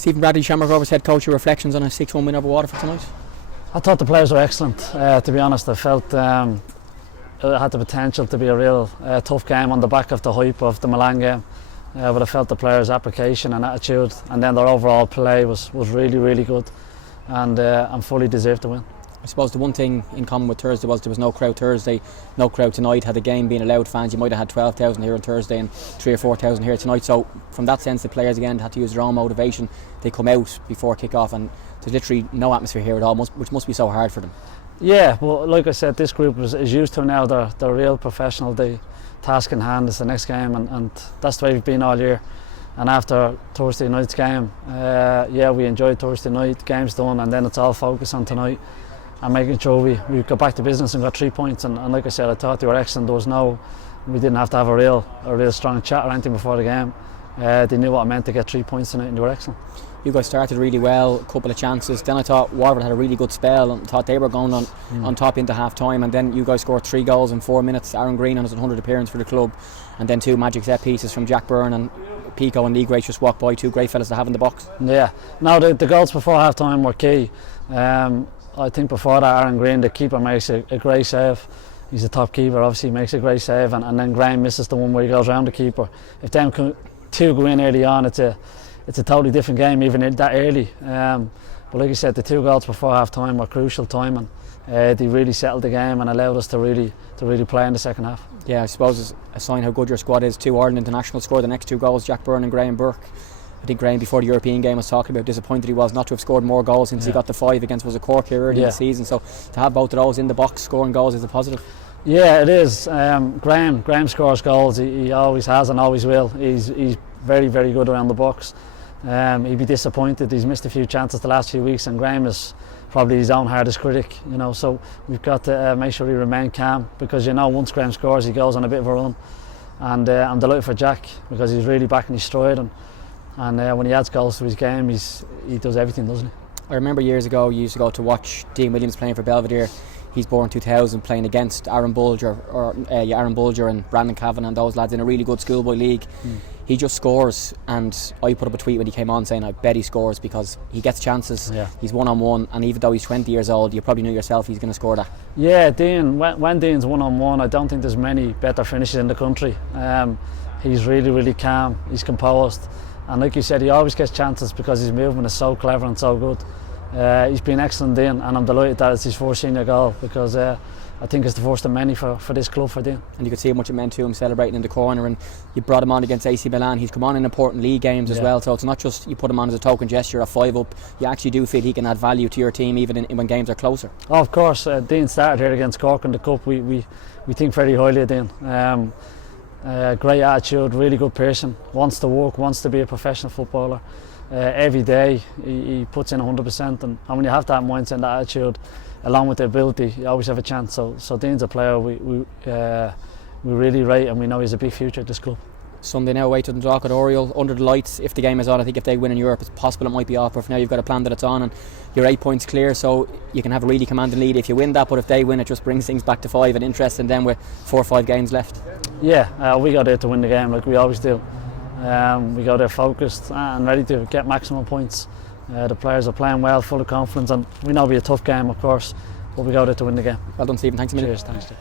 Stephen Bradley, Shamrock Rovers head coach, your reflections on a 6-1 win over Waterford tonight? I thought the players were excellent. To be honest, I felt it had the potential to be a real tough game on the back of the hype of the Milan game. But I felt the players' application and attitude, and then their overall play was really, really good, and fully deserved to win. I suppose the one thing in common with Thursday was there was no crowd Thursday, no crowd tonight. Had the game been allowed fans, you might have had 12,000 here on Thursday and 3,000 or 4,000 here tonight. So from that sense, the players again had to use their own motivation. They come out before kick-off and there's literally no atmosphere here at all, which must be so hard for them. Yeah, well, like I said, this group is used to now. They're real professional. The task in hand is the next game, and that's the way we've been all year. And after Thursday night's game, we enjoyed Thursday night. Game's done, and then it's all focused on tonight and making sure we got back to business and got 3 points. And like I said, I thought they were excellent. We didn't have to have a real strong chat or anything before the game. They knew what it meant to get 3 points tonight, and they were excellent. You guys started really well, a couple of chances. Then I thought Waterford had a really good spell and thought they were going on top into half time, and then you guys scored 3 goals in 4 minutes. Aaron Green on his 100th appearance for the club, and then 2 magic set pieces from Jack Byrne, and Pico and Lee Grace just walked by. 2 great fellas to have in the box. Yeah, no, the goals before half time were key. I think before that, Aaron Green, the keeper, makes a great save. He's a top keeper, obviously makes a great save, and then Graham misses the one where he goes around the keeper. If them 2 go in early on, it's a totally different game, even that early. But like you said, the 2 goals before half time were crucial time, and they really settled the game and allowed us to really play in the second half. Yeah, I suppose it's a sign how good your squad is. 2 Ireland internationals scored the next 2 goals, Jack Byrne and Graham Burke. I think Graham before the European game was talking about how disappointed he was not to have scored more goals since he got the 5 against Cork here early in the season. So to have both of those in the box scoring goals is a positive. Yeah, it is. Graham scores goals. He always has and always will. He's very, very good around the box. He'd be disappointed. He's missed a few chances the last few weeks, and Graham is probably his own hardest critic. So we've got to make sure we remain calm, because once Graham scores, he goes on a bit of a run. And I'm delighted for Jack, because he's really back in his stride, and when he adds goals to his game, he does everything, doesn't he? I remember years ago you used to go to watch Dean Williams playing for Belvedere. He's born 2000, playing against Aaron Bulger and Brandon Kavanagh and those lads in a really good schoolboy league. He just scores, and I put up a tweet when he came on saying I bet he scores, because he gets chances. He's one-on-one, and even though he's 20 years old, you probably know yourself he's going to score that. Yeah, Dean, when Dean's one-on-one, I don't think there's many better finishers in the country. He's really, really calm, he's composed, and like you said, he always gets chances because his movement is so clever and so good. He's been excellent, Dean, and I'm delighted that it's his first senior goal, because I think it's the first of many for this club, for Dean. And you could see how much it meant to him celebrating in the corner, and you brought him on against AC Milan. He's come on in important league games as well, so it's not just you put him on as a token gesture, a 5 up. You actually do feel he can add value to your team even when games are closer. Oh, of course. Dean started here against Cork in the Cup. We think very highly of Dean. Great attitude, really good person, wants to work, wants to be a professional footballer. Every day he puts in 100%, and when you have that mindset and that attitude along with the ability, you always have a chance. So Dean's a player we really rate, and we know he's a big future at this club. Sunday now away to Dundalk at Oriel under the lights. If the game is on, I think if they win in Europe, it's possible it might be off, but for now you've got a plan that it's on, and you're 8 points clear, so you can have a really commanding lead if you win that. But if they win, it just brings things back to 5 and interest, and then with 4 or 5 games left. Yeah, we go there to win the game like we always do. We go there focused and ready to get maximum points. The players are playing well, full of confidence, and we know it'll be a tough game, of course, but we go there to win the game. Well done, Stephen. Thanks a million. Cheers, thanks, Steve.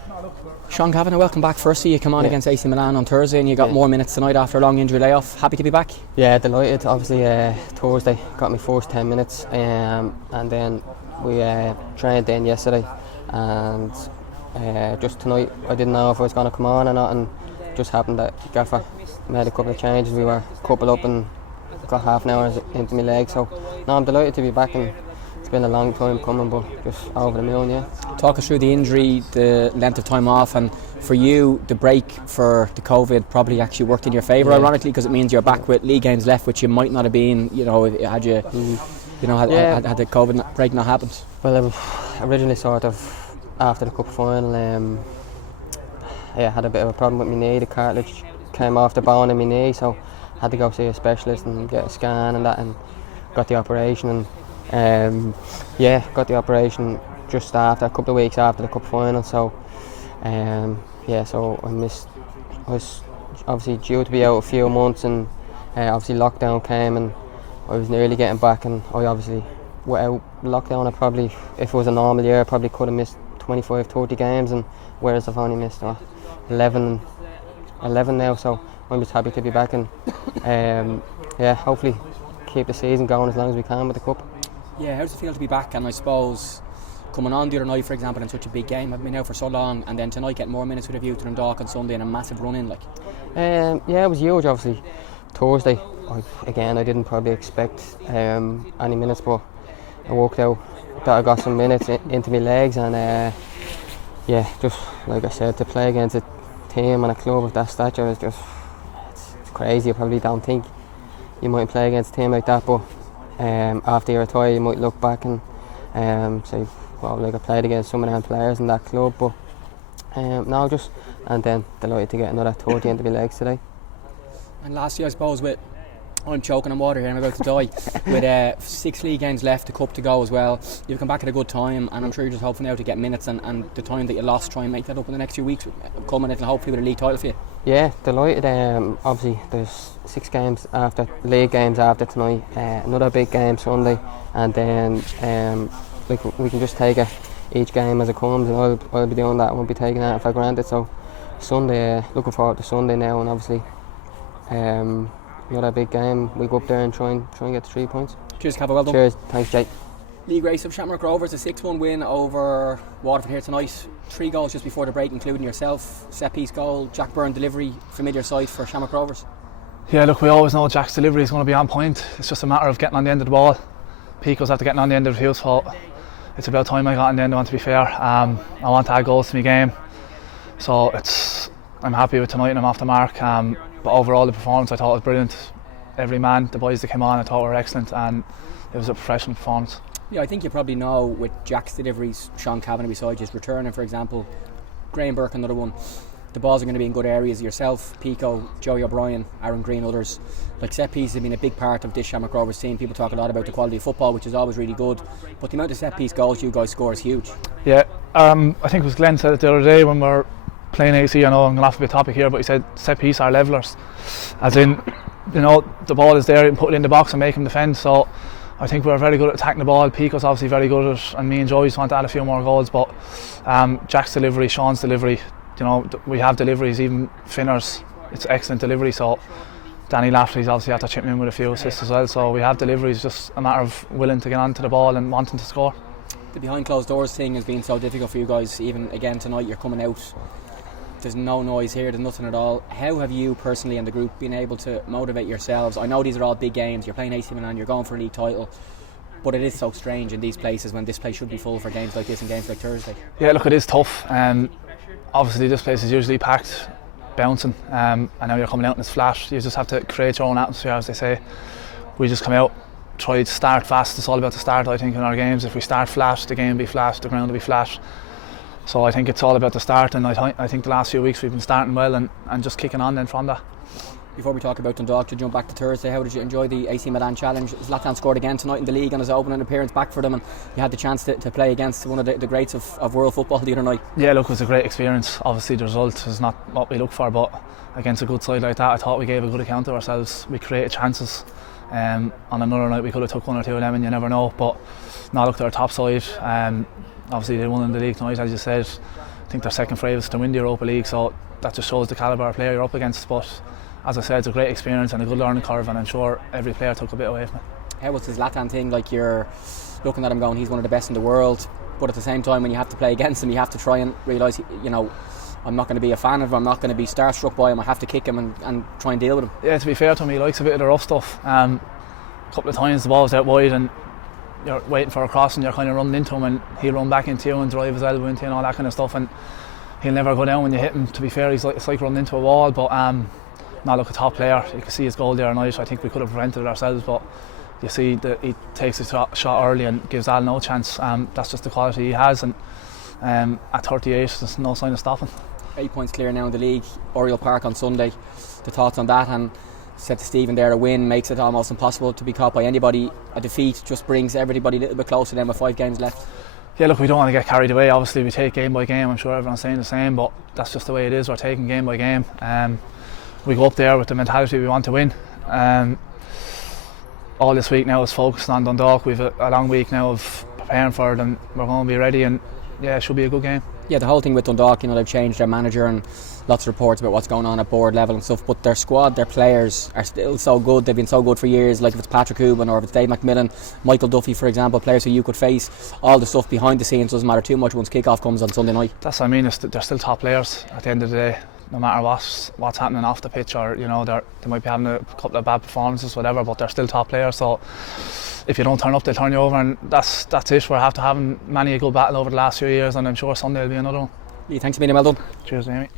Sean Kavanagh, welcome back. Firstly, you come on against AC Milan on Thursday, and you got more minutes tonight after a long injury layoff. Happy to be back? Yeah, delighted. Obviously, Thursday got me first 10 minutes, and then we trained then yesterday, and just tonight I didn't know if I was going to come on or not, and just happened that Gaffer made a couple of changes. We were coupled up and got half an hour into my leg, so no, I'm delighted to be back, and it's been a long time coming, but just over the moon. Yeah. Talk us through the injury, the length of time off, and for you the break for the COVID probably actually worked in your favour, ironically, because it means you're back with league games left, which you might not have been, had you had the COVID break not happened. Well, originally sort of after the cup final, had a bit of a problem with my knee. The cartilage came off the bone in my knee, so I had to go see a specialist and get a scan and that, and got the operation, and got the operation just after, a couple of weeks after the cup final. So so I was obviously due to be out a few months, and obviously lockdown came, and I was nearly getting back, and I obviously, without lockdown, I probably, if it was a normal year, I probably could have missed 25, 30 games, and whereas I've only missed 11 now, so I'm just happy to be back, and hopefully keep the season going as long as we can with the cup. Yeah, how does it feel to be back? And I suppose coming on the other night, for example, in such a big game, I've been out for so long, and then tonight getting more minutes with a view to Dundalk on Sunday and a massive run in, like. It was huge. Obviously, Thursday, I didn't probably expect any minutes, but I worked out that I got some minutes into my legs, and just like I said, to play against a team and a club of that stature is just it's crazy. I probably don't think you might play against a team like that, but after you retire, you might look back and say, well, like I played against some of them players in that club, but and then delighted to get another 30 into my legs today. And lastly, I suppose, I'm choking on water here, I'm about to die. With 6 league games left, the cup to go as well, you've come back at a good time, and I'm sure you're just hoping now to get minutes and the time that you lost, try and make that up in the next few weeks, coming in and hopefully with a league title for you. Yeah, delighted. Obviously there's 6 games after, league games after tonight, another big game Sunday, and then we can just take each game as it comes, and I'll be doing that. I won't be taking that for granted. So Sunday, looking forward to Sunday now, and obviously another big game. We go up there and try and get the 3 points. Cheers, Cav, well done. Cheers, thanks, Jake. Lee Grace of Shamrock Rovers, a 6-1 win over Waterford here tonight. 3 goals just before the break, including yourself. Set piece goal, Jack Byrne delivery, familiar sight for Shamrock Rovers. Yeah, look, we always know Jack's delivery is going to be on point. It's just a matter of getting on the end of the ball. Pico's after getting on the end of the field, so it's about time I got on the end. I want to be fair. I want to add goals to my game, so I'm happy with tonight and I'm off the mark. But overall, the performance I thought was brilliant. Every man, the boys that came on, I thought were excellent, and it was a professional performance. Yeah, I think you probably know with Jack's deliveries, Sean Kavanagh beside you, returning, for example, Graham Burke, another one. The balls are going to be in good areas. Yourself, Pico, Joey O'Brien, Aaron Green, others. Like, set pieces have been a big part of this Shamrock Rovers team. People talk a lot about the quality of football, which is always really good, but the amount of set piece goals you guys score is huge. Yeah, I think it was Glenn said it the other day when we were playing AC. I know I'm going off a bit topic here, but he said set piece are levelers, as in, you know, the ball is there, you can put it in the box and make him defend. So I think we're very good at attacking the ball. Pico's obviously very good at it, and me and Joey just want to add a few more goals. But Jack's delivery, Sean's delivery, you know, we have deliveries, even Finner's, it's excellent delivery. So Danny Lafferty's obviously had to chip in with a few assists as well. So we have deliveries, just a matter of willing to get onto the ball and wanting to score. The behind closed doors thing has been so difficult for you guys. Even again tonight, you're coming out, there's no noise here, there's nothing at all. How have you personally and the group been able to motivate yourselves? I know these are all big games, you're playing AC Milan, you're going for a league title, but it is so strange in these places when this place should be full for games like this and games like Thursday. Yeah, look, it is tough. Obviously this place is usually packed, bouncing, and now you're coming out and it's flat. You just have to create your own atmosphere, as they say. We just come out, try to start fast. It's all about the start, I think, in our games. If we start flat, the game will be flat, the ground will be flat. So I think it's all about the start, and I think the last few weeks we've been starting well and just kicking on then from that. Before we talk about Dundalk, to jump back to Thursday, how did you enjoy the AC Milan challenge? Zlatan scored again tonight in the league on his opening appearance back for them, and you had the chance to play against one of the greats of world football the other night. Yeah, look, it was a great experience. Obviously the result is not what we look for, but against a good side like that, I thought we gave a good account of ourselves. We created chances. On another night we could have took 1 or 2 of them, and you never know. But no, look, they're a top side. Obviously they won in the league tonight, as you said. I think they're second favourites to win the Europa League, so that just shows the calibre of player you're up against. But as I said, it's a great experience and a good learning curve, and I'm sure every player took a bit away from it. How was the Zlatan thing? Like, you're looking at him going, he's one of the best in the world, but at the same time when you have to play against him, you have to try and realise, you know, I'm not going to be a fan of him, I'm not going to be starstruck by him, I have to kick him and try and deal with him. Yeah, to be fair to him, he likes a bit of the rough stuff. A couple of times the ball was out wide and you're waiting for a cross and you're kind of running into him, and he'll run back into you and drive his elbow into you and all that kind of stuff, and he'll never go down when you hit him. To be fair, it's like running into a wall. But no, look, a top player. You can see his goal there tonight. I think we could have prevented it ourselves, but you see that he takes a shot early and gives Al no chance. That's just the quality he has, and at 38 there's no sign of stopping. 8 points clear now in the league. Oriel Park on Sunday. The thoughts on that? And said to Stephen there, a win makes it almost impossible to be caught by anybody. A defeat just brings everybody a little bit closer then with 5 games left. Yeah, look, we don't want to get carried away. Obviously we take game by game. I'm sure everyone's saying the same, but that's just the way it is. We're taking game by game. We go up there with the mentality we want to win. all this week now is focused on Dundalk. We've a long week now of preparing for it, and we're going to be ready, and yeah, it should be a good game. Yeah, the whole thing with Dundalk, they've changed their manager and lots of reports about what's going on at board level and stuff, but their squad, their players are still so good. They've been so good for years, like if it's Patrick Hooban or if it's Dave McMillan, Michael Duffy, for example, players who you could face. All the stuff behind the scenes doesn't matter too much once kick-off comes on Sunday night. That's what I mean, they're still top players at the end of the day. No matter what's happening off the pitch, or they might be having a couple of bad performances, whatever, but they're still top players. So if you don't turn up, they'll turn you over, and that's it. We're after having many a good battle over the last few years, and I'm sure Sunday will be another one. Thanks a million, well done. Cheers, Amy.